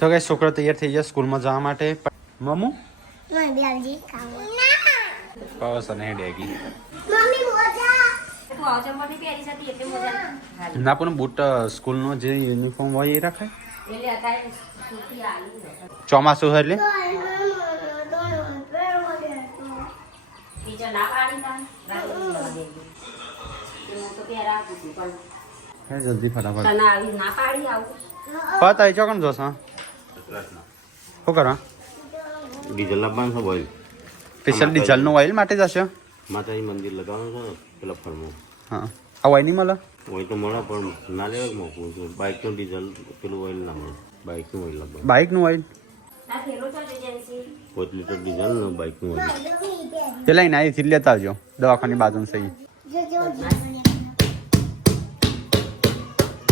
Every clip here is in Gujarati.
તો કઈ છોકરો તૈયાર થઈ ગયા સ્કૂલમાં જવા માટે. મમ્મુ પાવસ અને ડેગી ના પણ બૂટ સ્કૂલનો જે યુનિફોર્મ હોય એ રખાય. ચોમાસું એટલે જલ્દી ફટાફટ પત આવી ચોકણ જોશ. શું કરો? ડીઝલ લાવવાનું છે ઓઇલ. સ્પેશિયલ ડીઝલનું ઓઇલ માટે જ હશે. માતાજી મંદિર લગાવવાનું છે પેલા ફળમાં. હા આ ઓઇલ નહીં મળે. ઓઇલ તો મળે પણ ના લેવા મોકવું છું. બાઇકનું ડીઝલ પેલું ઓઇલ ના મળે. બાઇકનું ઓઇલ લાવવાનું. બાઇકનું ઓઇલ 5 લીટર ડીઝલ ને બાઇકનું ઓઇલ. પેલા એને અહીંથી લેતા આવજો દવાખાની બાજુ સહી.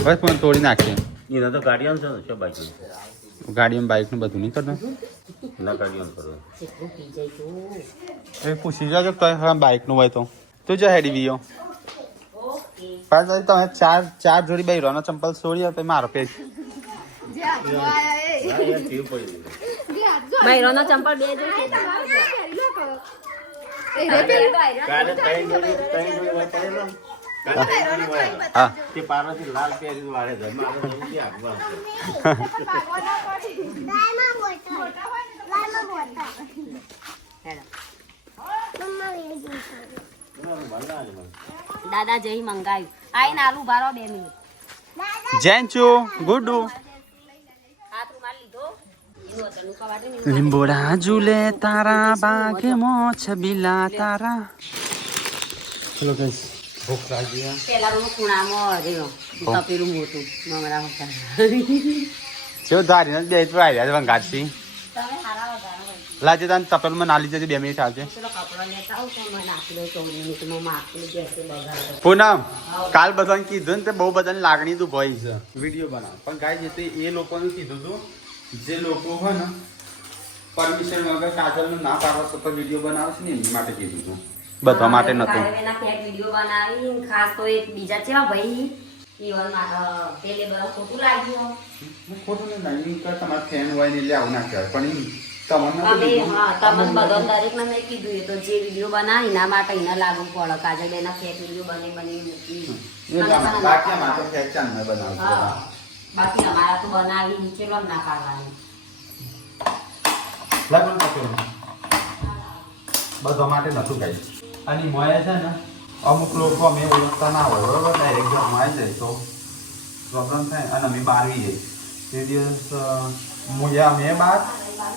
બસ પણ તોડી નાખીએ. એના તો ગાડીઓનું છે ને શું બાઇકનું? ગાડીમાં બાઇકનું બધું નહીં કરતું. ના ગાડીઓનું કરો. એ પૂછી જાજો તો હા બાઇકનું હોય તો તું જો હેડી બીયો પાછળ તમે ચાર જોડી બૈરોનો ચંપલ છોડી તો મારો પેજ બૈરોનો ચંપલ બે જોડી હા તે પાર્વતી લાલ પહેરી વાળે છે. દાદા જઈ મંગાવ્યું આઈને આલુ ભારો 2 મિનિટ. જેન્ચુ ગુડુ હાથ રૂમાલ લીધો લીંબોડા ઝૂલે તારા બાગમાં છબીલા તારા. ચલો ગાઈસ ભૂખ લાગી. પેલા રૂમ ખૂણામાં રહ્યો તપેલું મોટું મમરા હતા. જેવો ધારી બે તો આવ્યા વંગારસી તમે હારા વગાડો લાજે તાન તપેલમાં ના લીધે 2 મિનિટ આવજે. પેલો કપડો લેતા આવું તો મને નાખી દો 14 મિનિટમાં માખી ગેસે બગાડો. પૂનમ કાલ બધાને કીધું ને તે બહુ બધાને લાગણી તું ભઈ છે વિડીયો બનાવ પણ ગાય જે એ લોકોને કીધું તું જે લોકો હોય ને પરમિશન વગર કાજલનું ના પાડવા છતાં વિડીયો બનાવે છે ને એની માટે કીધું તું બધા માટે નતું. એના ફેક વિડીયો બનાવી ખાસ તો એક બીજા છે ભાઈ ઈવન મારા પેલે બરો ખોટું લાગ્યું. ખોટું નહીં તમારા ફેન હોય ને એટલે આવું ના કહેવાય પણ તમને હા તમને બધો દરેક ને મેં કીધું એ તો જે વિડીયો બનાવી એના માટે એને લાગુ પડે કાજલ એના ફેક વિડીયો બની મૂકી. બાકી અમારે તો ફેક ચાંદ બનાવતું. બાકી અમારા તો બનાવી નીચે ના પાડવાની. લગન કપડું બધા માટે નતું કઈ. અને મોયા છે ને અમુક લોકો અમે ઓળખતા ના હોય બરોબર ડાયરેક્ટ જો મોયા જાય તો પ્રોબ્લેમ થાય અને અમે બારવી જઈએ તે દિવસ મોયા અમે બાર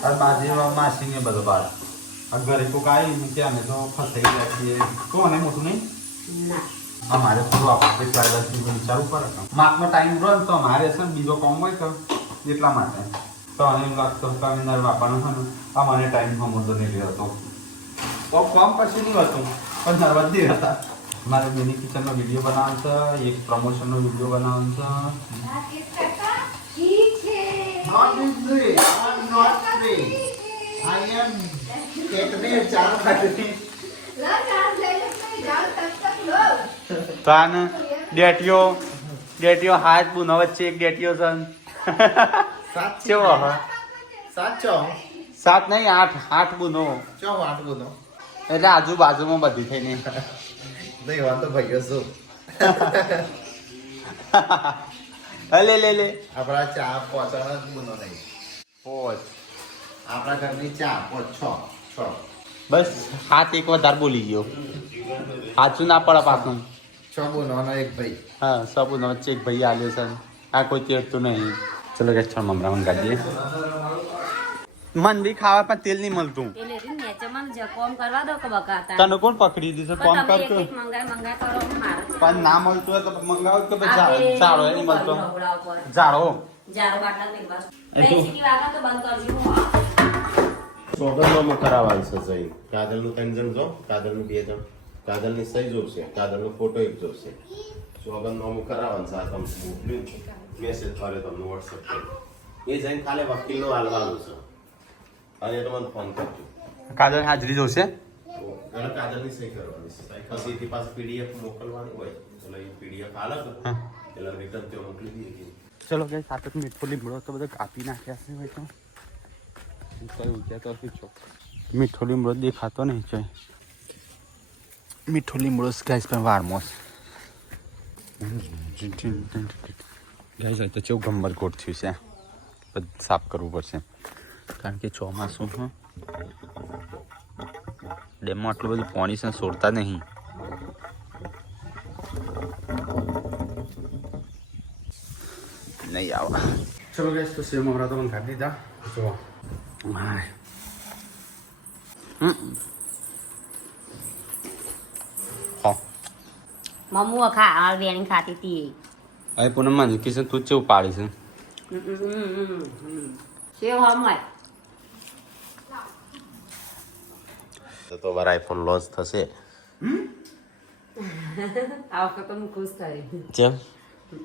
અને બાજુ માસીને બધો બાર ઘરે કોઈક આવી મૂક્યા અમે તો ફસાઈ ગયા છીએ તો મને મોટું નહીં અમારે થોડું આપણે વિચારવું પડે માપનો ટાઈમ રહે તો અમારે છે ને બીજો કામ હોય તો એટલા માટે તો અને એમ લાગતું કે અમે નર વાપરવાનું હોય ને અમારે ટાઈમ સમજો નહીં રહેતો તો કામ પછી નહીં હતું પણ નર્વસ નહીં હતા. મારે મિની કિચનનો વિડીયો બનાવવાનો છે એક પ્રમોશનનો વિડીયો બનાવવાનો છે. ડેટીઓ હાથ બુનો વચ્ચે એક ડેટીઓ છે. સાત નહીં 8 બુનો એટલે આજુબાજુમાં બધી થઈને લે આપણા ચા પોચા ગુનો નહીં પોચ આપણા ઘરની ચા 5-6 બસ હાથ એક વધારે બોલી ગયો સાચું ના પડે પાછું 6 ગુનો એક ભાઈ હા સબુનો વચ્ચે એક ભાઈ આલ્યો છે આ કોઈ તેડતું નહીં. ચલો કે છ મમરા મંગાવીએ. મન બી ખાવા પણ તેલ નહીં મળતું. એટલે રીન નેચેમાં જ કોમ કરવા દો કે બકાતા. તને કોણ પકડી દીધું કોમ કરતો મંગાય કરો મારે પણ ના મળતું હોય તો મંગાવ કે પછી ચાળો નહીં મળતો જાળો જારો બાટલા નહીં બસ રેસીપી વાગા તો બંધ કરજો. સોગંદનામું કરાવવાનું છે સહી. કાજલનું 3 જણ જો કાજલનું 2 જણ કાજલની સહી જોશે કાજલનો ફોટો એક જોશે. સોગંદનામું કરાવવાનું છે. આ તમે મોકલ્યું મેસેજ કરે તમને વોટ્સએપ પર એ જઈને ખાલી વકીલનું હાલવાનું છે અને એ તો મને ફોન કરજો. કાજલ હાજરી જોશે એટલે કાજલની સહી કરવાની છે. પછી એથી પાછું પીડીએફ મોકલવાની હોય એટલે એ પીડીએફ હાલે એટલે રિટર્ન તે મોકલી દઈએ. ચલો કે સાથે મીઠો લીમડો તો બધો કાપી નાખ્યા છે ભાઈ તો કઈ ઉગ્યા તો છો મીઠો લીમડો દેખાતો નહીં છે મીઠો લીમડો ગાઈસ પણ વાળમોસ ગાઈસ તો કેવું ગંબર કોટ થયું છે બધું સાફ કરવું પડશે કારણ કે ચોમાસું ડેમમાં આટલું બધું પાણી છે છોડતા નહીં નહીં આવા ચલો ગાઈસ તો સેવ મમરા તો મને ખાઈ દીધા જો મમ્મુ ખા વેણી ખાતી હતી અરે પૂનમ માં કિશન તું કેવું પાડી છે સેવ હમય તો મારા આઈફોન લોન્ચ થશે આ વખત તો હું ખુશ થઈ કેમ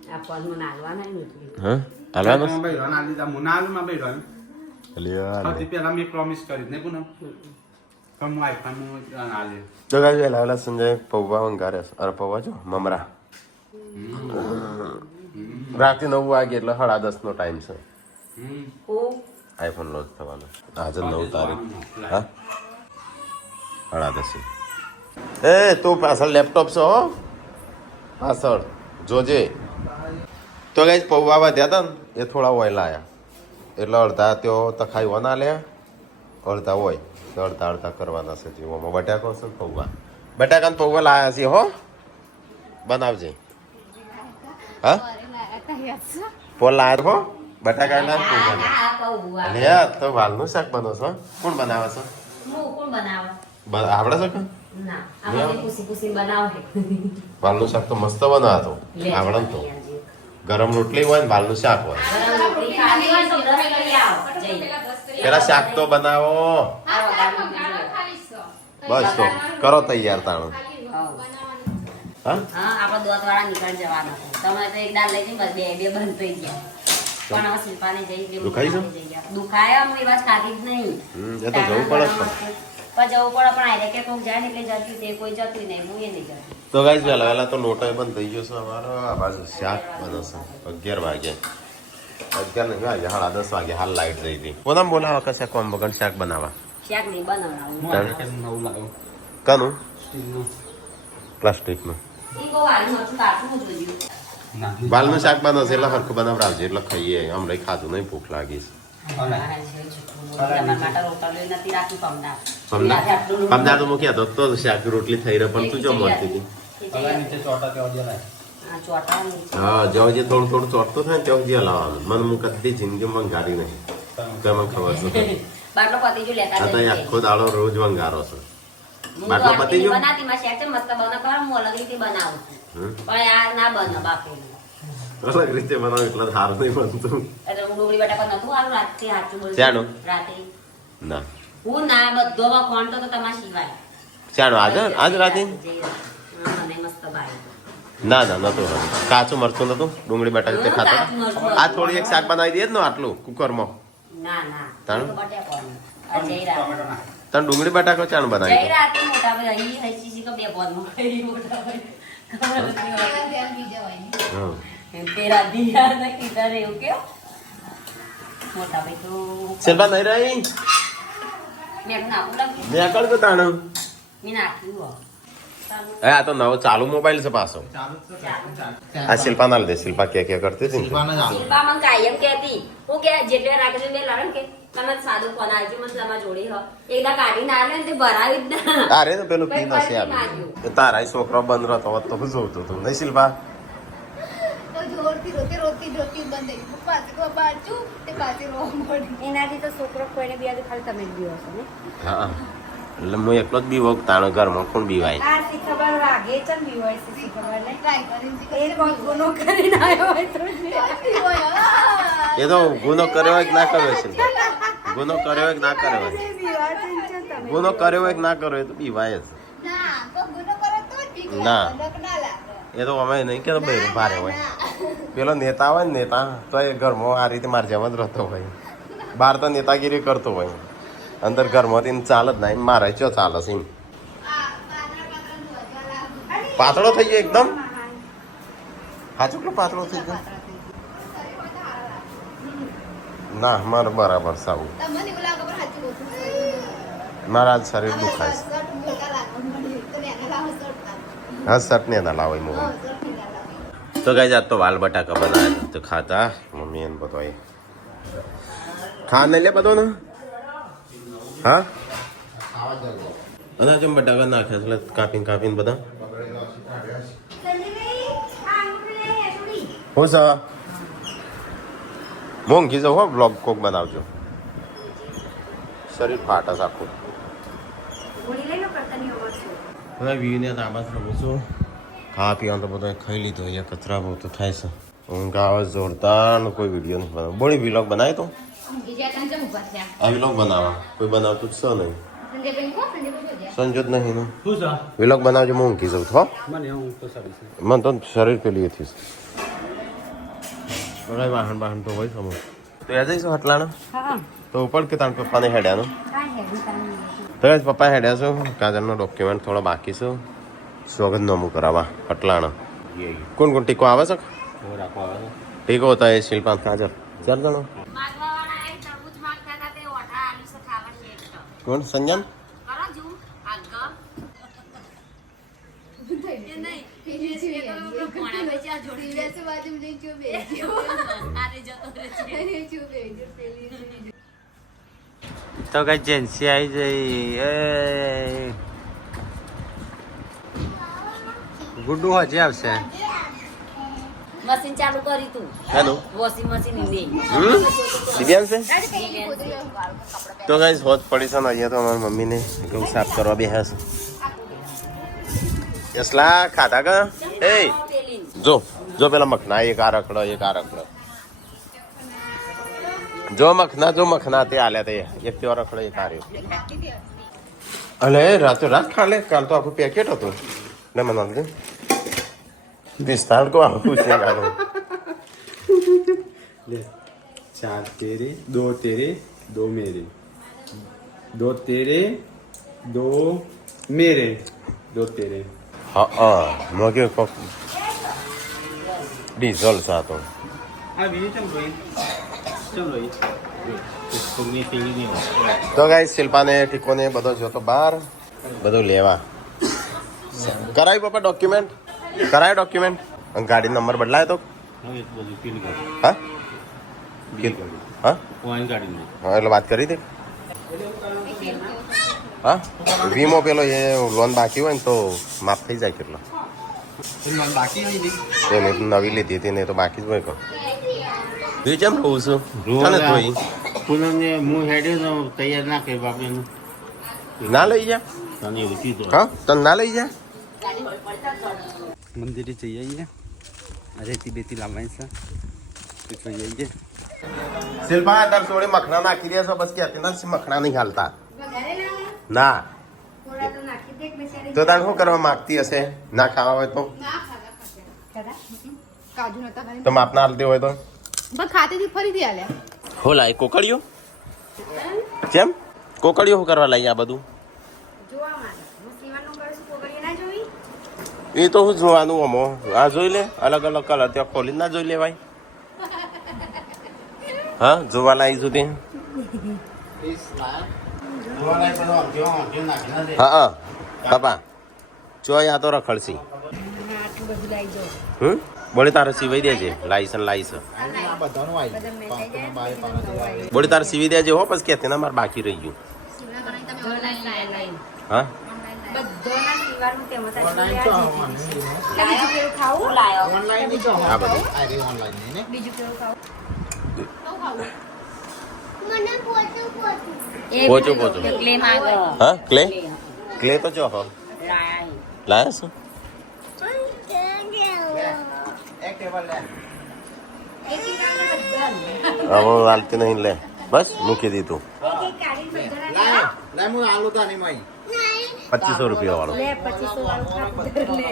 આ ફોનમાં નાલવાના નથી હા હાલવાનો ભાઈ રન આલી દા મુનાલમાં ભાઈ રન લ્યો સૌથી પહેલા મેં પ્રોમિસ કરી ને પૂનમ કમ આઈફોન રન આલે તો ગાઈસ વેલા સંજય પૌવા વંગારે અરે પૌવા જો મમરા રાતે 9 વાગે એટલે 10:30 નો ટાઈમ છે આઈફોન લોન્ચ થવાનો આજે 9 તારીખ હા 10:30 એ તું પાછળ લેપટોપ છે હો પાછળ જોજે તો ગાઈસ પૌવા વધ્યા હતા ને એ થોડા ઓઇલ આયા એટલે અડધા તેઓ તખાઈ વના લે અડધા હોય તો અડધા કરવાના છે જીવોમાં બટાકો છે ને પૌવા બટાકા ને પૌવા લાયા છે હો બનાવજે હા પોલ લાયા હો બટાકા ના પૌવા લે તો વાલનું શાક બનો છો કોણ બનાવે છે કોણ બનાવે આવડે છે કે ના આપણે પૂસી બનાવે વાલનું શાક તો મસ્ત બનાવતો આવડે ને તો ગરમ રોટલી હોય ને વાલનું શાક હોય પેલા શાક તો બનાવો બસ તો કરો તૈયાર તાણું હા આપડે દોત વાળા નીકળ જવાના તમે તો એક દાળ લઈ જઈને બસ બે બંધ થઈ ગયા પણ હવે શિલ્પાને જઈ દુખાય છે? દુખાય હું એ વાત ખાધી જ નહીં એ તો જવું પડે જ પણ જવું પડે પણ આરે કે કોક જાય ને એટલે જતી તે કોઈ જતી નહીં હું એ નહીં જતી તો ગાઈસ વહેલા તો લોટો બંધ થઈ ગયો છે અમારો આ બાજુ શાક બને છે 11 વાગે 11 નહીં વાગે 10:30 વાગે હાલ લાઈટ જઈ હતી કોનામ બોલાવા કશે કોમ બગન શાક બનાવવા શાક નહીં બનાવવાનું નવું લાવ્યો કનું સ્ટીલનું પ્લાસ્ટિકનું ઈ બહુ વાળી મરચું કાચું જોયું વાલનું શાક બને છે એટલે હરખું બનાવડાવજે એટલે ખાઈએ હમણાં ખાધું નહીં ભૂખ લાગી છે પમદાર તો મૂક્યા તો શાક રોટલી થઈ રહે પણ તું જો મળતી હતી નીચે ચોટા તે ઓડિયા લાય હા જ્યાં જે થોડું થોડું ચોટતો થાય ને ત્યાં સુધી હલાવવાનું મને હું કદી જિંદગીમાં ગાડી નહીં તો મને ખબર છે આ તો આખો દાડો રોજ વંગારો છે બાટલો પતી ગયો અલગ રીતે બનાવ એટલે સારું નહીં બનતું શાનું ના હું ના બધો કોણ તો તમારા સિવાય શાનું આજ રાતે મસ્ત ભાઈ ના નતું કાચું મરચું નતું ડુંગળી બટાકા તે ખાતો આ થોડી એક શાક બનાવી દે ને આટલું કુકરમાં ના તાણું? બટાકો તને ડુંગળી બટાકો ચાણ બનાવી જઈ રાતે મોટા ભાઈ અહીં હસી કે બે બોલમાં ખાઈ મોટા ભાઈ હા તેરા દિયા ને કિધર એવું કે મોટા ભાઈ તો શેલબા નહીં રહી મેં નાખું લાગ્યું મેં કળ તો તાણ મેં નાખ્યું આ તો નવો ચાલુ મોબાઈલ છે પાછો આ શિલ્પા ના લીધે શિલ્પા કે કરતી હતી ને શિલ્પા મને કાયમ કહેતી હું કે જેટલે રાખે છે મેં લાવે કે તમે સાદો ફોન આવજો મને તમારા જોડે હ એકદા કાઢીને આવે ને તે ભરાવી જ ના અરે તો પેલું પી નથી આવ્યું તારા છોકરો બંધ રહેતો હોત તો જોતું હતું નહીં શિલ્પા એનાથી તો છોકરો કોઈને બી ખાલી તમે જ બીવો છો ને હા એટલે હું એકલો જ બીવો તાણો ઘરમાં કોણ બીવાય આ સી ખબર વાગે ચમ બીવાય સી ખબર ને એક વખત ગુનો કરીને આવ્યો હોય તો એ તો ગુનો કર્યો હોય કે ના કર્યો છે ગુનો કર્યો હોય કે ના કર્યો હોય ગુનો કર્યો હોય કે ના કર્યો હોય તો બીવાય જ ના એ તો અમે નહીં કે ભાઈ ભારે હોય પેલો નેતા હોય ને નેતા તો એ ઘરમાં આ રીતે માર જેમ જ રહેતો હોય બહાર તો નેતાગીરી કરતો હોય અંદર ઘરમાંથી ચાલે જ ના એમ મારે ચો ચાલે છે એમ પાતળો થઈ ગયો એકદમ હા ચોકલો પાતળો થઈ ગયો ના મારે બરાબર સાવું તમને એવું લાગે પણ સાચું કહું છું. મારા આજ શરીર તમે દુખાય શર્ટ મોટા લાગો મને. તો એને લાવો શર્ટ લાવો. હા શર્ટ ને ના લાવો એમ હા, શર્ટ નહીં લાવો. તો કઈ જાત તો વાલ બટાકા બનાવ્યા તો ખાતા મમ્મી એને બધો ખા નહીં લે બધો ને હા ખાવા જવું અને જેમ બટાકા નાખ્યા એટલે કાપીને બધા હું સર મોંઘી જાઉં હો બ્લોગ કોક બનાવજો શરીર ફાટસ આખું હવે વીને તાબા રમું છું ખાવા પીવાનું તો બધો ખાઈ લીધો અહીંયા કચરા બહુ તો થાય છે ઊંઘ આવે જોરદાર કોઈ વિડીયો નહીં બનાવ બોડી વિલોગ બનાય તો બીજા ત્રણ જણ ઊભા થયા. આ વિલોગ બનાવવા કોઈ બનાવતું જ છે નહીં સંજયભાઈ કોણ? સંજયભાઈ જોજે. સંજોત નહીં ને શું છે વિલોગ બનાવજો હું ઊંઘી જાઉં હો મને હું તો સારી છે મને તો શરીર પેલી એથી બરાબર વાહન વાહન તો હોય સમજ તો યાદ જઈશું હટલાનો તો ઉપર કે તારા પપ્પાને હેડ્યાનું તો જ પપ્પા હેડ્યા છો કાજલનો ડોક્યુમેન્ટ થોડો બાકી છે સ્વાગત નોમું કરાવવા હટલાનો કોણ કોણ ટીકો આવે છે ટીકો હોતા એ શિલ્પાંત કાજલ 4 જણો કોણ સંજન પીરિયડ્સ બાજુમાં જઈને ચૂપ બેસી ગયો. અને ચૂપ બેસી ગયો. પેલી તો કઈ જેન્સી આવી જઈ એ ગુડ્ડુ હજી આવશે મશીન ચાલુ કરી તું હેલો વોશિંગ મશીન લે દિવ્યાંગ છે પેલી ગોદડી કપડાં તો ગાઈસ હોત પડી છે ને અહીંયા તો અમારી મમ્મીને ઘઉં સાફ કરવા બેહ્યા છે યસલા ખાધા કા એ જો પેલા મખના એક આ રખડો જો મખના તે આલ્યા તે એક તેઓ રખડો એક આ રહ્યો અલે રાતો રાત ખા લે કાલ તો આખું પેકેટ હતું લે મને આલ દે વિસ્તાર કો આખું છે ગાલો ले 4 तेरे 2 तेरे 2 मेरे 2 तेरे 2 मेरे 2 तेरे હા મગે કોક ડીઝલ સાતો આ વીડિયો ચમ રોઈ તો ગાઈસ શિલ્પાને ટીકોને બધો જોતો બહાર બધું લેવા કરાય પપ્પા ડોક્યુમેન્ટ અને ગાડી નંબર બદલાય તો હા હા હા એટલે વાત કરી દે હા વીમો પેલો એ લોન બાકી હોય ને તો માફ થઈ જાય કેટલો બાકી હોય ને એને નવી લીધી હતી ને તો બાકી જ હોય કહો તું કેમ રહું છું તને જોઈ પૂનમને હું હેડ્યો તો તૈયાર ના કરી બાપે ના લઈ જા તને એવું કીધું હા તને ના લઈ જા મંદિરે જઈ આવીએ રેતી બેતી લાવવાની છે તો જઈ આવીએ શિલ્પા તાર થોડી મખણા નાખી દે છો બસ કહેતી નથી મખણા નહીં હાલતા વઘારે લાવો. ના થોડા તો નાખી દે કે બેચારી. તો તાર શું કરવા માંગતી હશે ના ખાવા હોય તો ના ખાધા ખાધા. કાજુ નતા ખાલી. તો માપના હાલતી હોય તો પણ ખાતેથી ફરીથી આલ્યા. હો લાય કોકડીઓ કેમ કોકડીઓ શું કરવા લાવી આ બધું જોવા માંગે હું સીવાનું કરું છું કોગળીએ ના જોઈ એ તો શું જોવાનું અમો આ જોઈ લે અલગ અલગ કલર ત્યાં ખોલીને ના જોઈ લેવાય હા જોવા લાવી છું તે હા હા બાપા ચોય આ તો રખડશી આટલું બધું લાવી દો બોલે તારે સીવાઈ દેજે લાઈસન બધાનું આવી પાંખમાં બારે પાના બોલે તારે સીવી દેજે હો પછી કે મારે બાકી રહી ગયું હા બધાના સીવાનું તેમાં ઓનલાઈન તો આવવાનું બીજું કેવું ખાવું લાયો ઓનલાઈન ની તો આ બધું આ રે ઓનલાઈન ની ને બીજું કેવું ખાવું પોચું પોચું ક્લે માંગે હા ક્લે ક્લે તો ચો હો લાય લાયા શું એક ટેબલ લે હવે હાલતી નહીં લે બસ મૂકી દીધું લે હું આલુ તો નહીં મઈ 2500 રૂપિયા વાળો લે 2500 વાળું ખાતું લે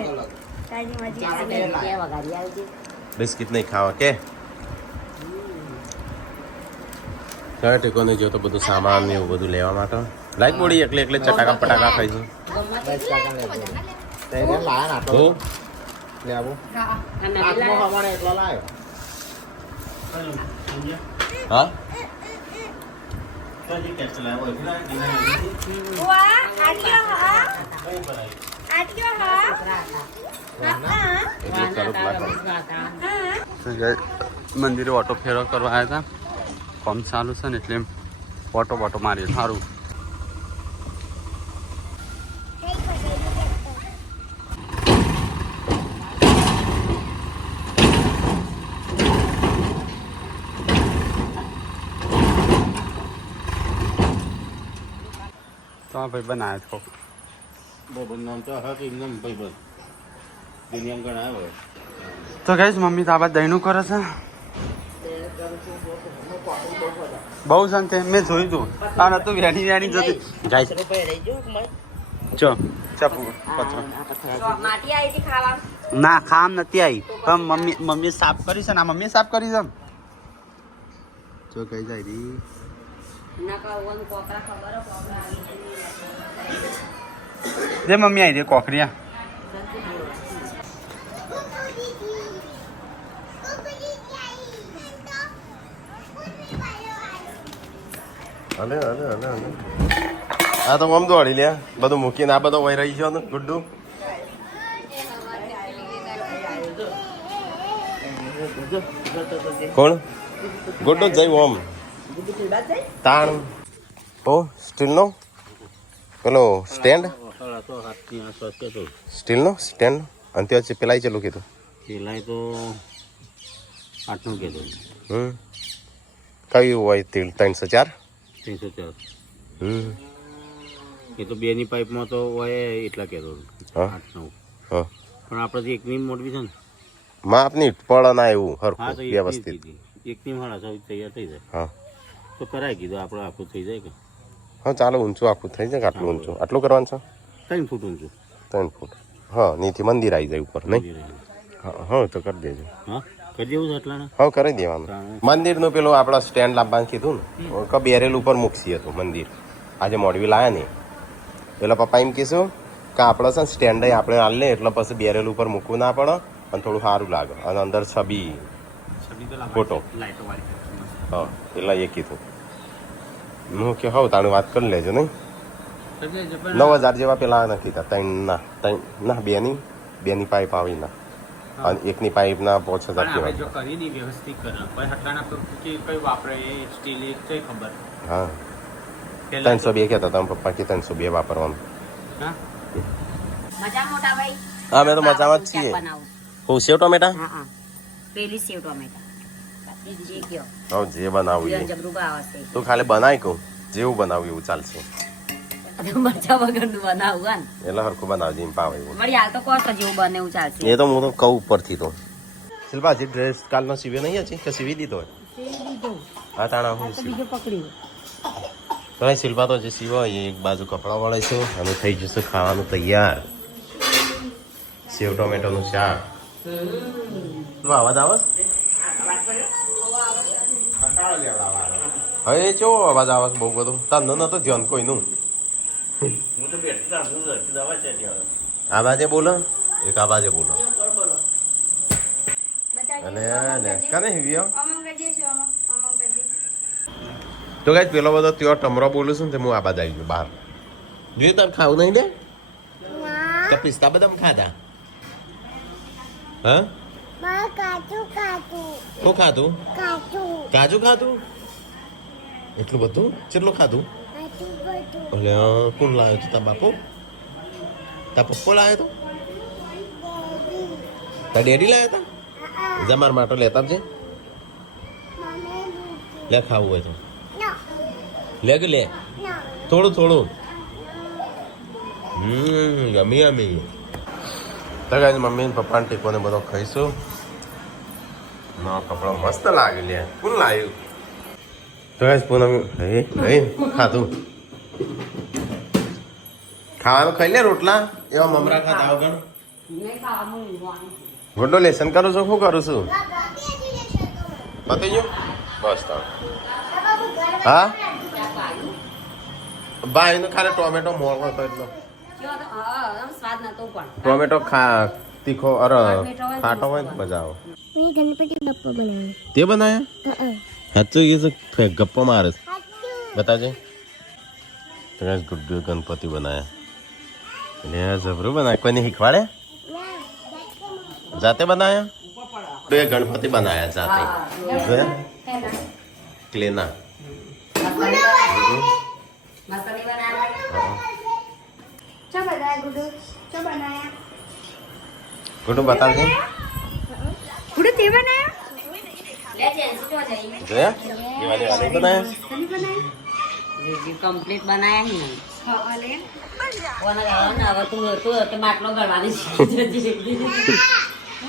તાજી મજી આવે કે વગાડી આવજે બિસ્કિટ નહીં ખાવા કે ચાલ ટેકોને જો તો બધું સામાન ને એવું બધું લેવા માટે લાઈક બોડી એકલે ચટાકા પટાકા ખાઈ તેને લાયા ના છે લે આવો અને આત્મો હવારે એટલો લાયો હા મંદિરે ઓટો ફેરો કરવા આવ્યા હતા. કામ ચાલુ છે ને એટલે ઓટો મારીએ સારું. તો ભાઈ બનાવે તો બાબા નામ તો હા એકદમ ભાઈ બસ દુનિયા ગણા આવે. તો કહીશ મમ્મી તો આ બાદ દહીંનું કરે છે. બહુ શાંતિ મેં જોયું તું આ નતું વેણી જતી ગાઈસ ચો ચાપુ પથરો માટી આવી હતી ખાવા. ના ખામ નથી આવી પણ મમ્મી સાફ કરી છે ને આ મમ્મી સાફ કરી છે ને જો કઈ જાય રી નકા ઓન કોકરા ખબર કોકરા આવી જે મમ્મી આવી રે કોકરિયા હલે આ તો આમ દોડી લે બધું મૂકીને આ બધો વહી રહી છે ને ગુડ્ડુ. કોણ ગુડ્ડુ જઈ ઓમ તાણ ઓ સ્ટીલનો પેલો સ્ટેન્ડ સ્ટીલનો સ્ટેન્ડ અને ત્યાં પેલા ચેલું કીધું પેલા તો 8નું કીધું. કયું હોય તેલ 304 304 એ તો 2ની પાઇપમાં તો હોય એટલા કહેતો 8-9 હા પણ આપણે એકની મોડવી છે ને માપની પડ ના એવું હા હરખું તો વ્યવસ્થિત. એકની માળા સૌ તૈયાર થઈ જાય હા તો કરાય કીધું આપણે આખું થઈ જાય કે હા ચાલો ઊંચું આખું થઈ જાય કે આટલું ઊંચું આટલું કરવાનું છે 3 ફૂટ ઊંચું 3 ફૂટ. હા નીથી મંદિર આવી જાય ઉપર નહીં. હા તો કરી દેજો. હા કરી દેવું છે એટલા હા કરી દેવાનું. મંદિરનું પેલું આપણે સ્ટેન્ડ લાવવાનું કીધું ને કે બેરેલ ઉપર મૂકસી હતું મંદિર આજે મોડવી લાયા ને પેલા પપ્પા એમ કહીશું કે આપણે છે ને સ્ટેન્ડ આપણે હાલ લે એટલે પછી બેરેલ ઉપર મૂકવું ના પડે અને થોડું સારું લાગે અને અંદર છબી ફોટો હા એટલે એ કીધું હું કે હવ તાણું વાત કરી લેજો નહીં. 9,000 જેવા પેલા નથી કીધા 3 ના 2ની પાઇપ આવી ના અને એકની પાઇપ ના 5,000 જેવા. જો કરી ની વ્યવસ્થિત કરે પણ હટાણા તો કઈ વાપરે એ સ્ટીલ એક છે ખબર. હા 302 કહેતા હતા પપ્પા કે 302 વાપરવાનું. હા મજા મોટા ભાઈ. હા મેં તો મજામાં જ છીએ. બનાવું. હું સેવ ટમેટા હા પેલી સેવ ટમેટા બીજી કયો હવે જે બનાવું એ જબરું ભાવ હશે. તું ખાલી બનાવી કહું જેવું બનાવું એવું ચાલશે મરચા વગરનું બનાવવું ને એટલે હરખું બનાવજે એમ પાવે એવું. વળી હાલ તો કોસ્ટ જેવું બને એવું ચાલશે. એ તો હું તો કહું ઉપરથી તો શિલ્પા હજી ડ્રેસ કાલનો સીવ્યો નહીં હજી કે સીવી દીધો હોય હા તાણા હું સીવ તો શિલ્પા તો જે સીવો એ એક બાજુ કપડાં વળે છે અને થઈ જશે ખાવાનું તૈયાર. સેવ ટોમેટોનું શાક. અવાજ આવે હવે ચો અવાજ આવે બહુ બધું તાર નતો ધ્યાન કોઈનું. આ બાજે બોલો એક આ બાજે બોલો અને કને હિવ્યો તો ગાઈસ પેલો બધો ત્યો ટમરો બોલું છું ને તે હું આ બાજુ આવી ગયો બહાર જોઈએ તાર ખાવું નહીં દે તો પિસ્તા બદામ ખાધા હા શું ખાધું કાજુ ખાધું એટલું બધું કેટલું ખાધું એટલે કોણ લાવ્યો તું તાર બાપુ તાર પપ્પો લાવ્યો તો તાર ડેડી લાવ્યા હતા જમાર માટે લેતા છે લે ખાવું હોય તો લે કે લે થોડું યમી યમી તો ગાઈસ મમ્મી ને પપ્પાને ટેકોને બધો ખાઈશું. ના કપડા મસ્ત લાગે લે કોણ લાવ્યું તો ગાઈસ પૂનમ હે ખાધું ખાવાનું ખાઈ લે રોટલા એવા મમરા ખાતા વગર ગોડો લેસન કરું છું શું કરું છું પતી ગયું બસ તો હા ભાઈ ને ખાલી ટોમેટો મોળ હતો એટલો સ્વાદ નતો પણ ટોમેટો તીખો અરે ખાટો હોય ને મજા આવે. ગણપતિ બાપ્પા બનાવ્યો તે બનાયા સાચું એ ગપ્પો મારે बताजे तो गाइस गुड्डू गणपति बनाया ले जबरू बनाया कोई नहीं हिखवाड़े जाते बनाया तो ये गणपति बनाया जाते क्लेना मसाले बनाया क्या बनाया गुड्डू क्या बनाया गुड्डू बता दे गुड्डू ते बनाया ले जेंस को जाइए जोया ये वाले वाले बनाया नहीं बनाया जी कंप्लीट बनाया ही नहीं हाँ वाले કોને ના હવે તું તે માટલો ગળવાની છે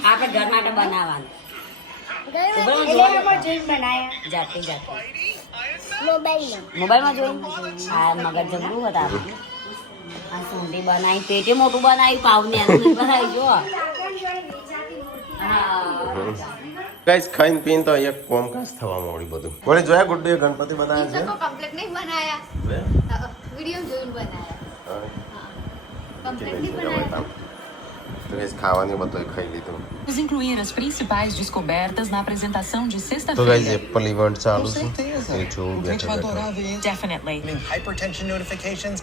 આપણે ઘર માટે બનાવવાનું बनाया જાતે જાતે मोबाइल મોબાઈલમાં જોયું આ મગજ જબરું હતા આપણે આ સુંડી બનાવી પેટે મોટું બનાવ્યું પાવને એનું બનાવી જો હા गाइस खाइन पीन तो एक कोम कास थवा मोड़ी બધું કોણે જોયા ગુડ્ડુ એ ગણપતિ બનાયા છે को कंप्लीट नहीं बनाया વે? वीडियो जरूर बनाया હા. कंप्लीट नहीं बनाया તો ગાઈસ ખાવાની બધું ખાઈ લીધું Vamos incluir as principais descobertas na apresentação de તો ગાઈસ sexta-feira. એપલ ઇવેન્ટ ચાલુ Com છે certeza. એ જોઉં O cliente vai બેઠા adorar ver isso. Definitely. Hypertension notifications.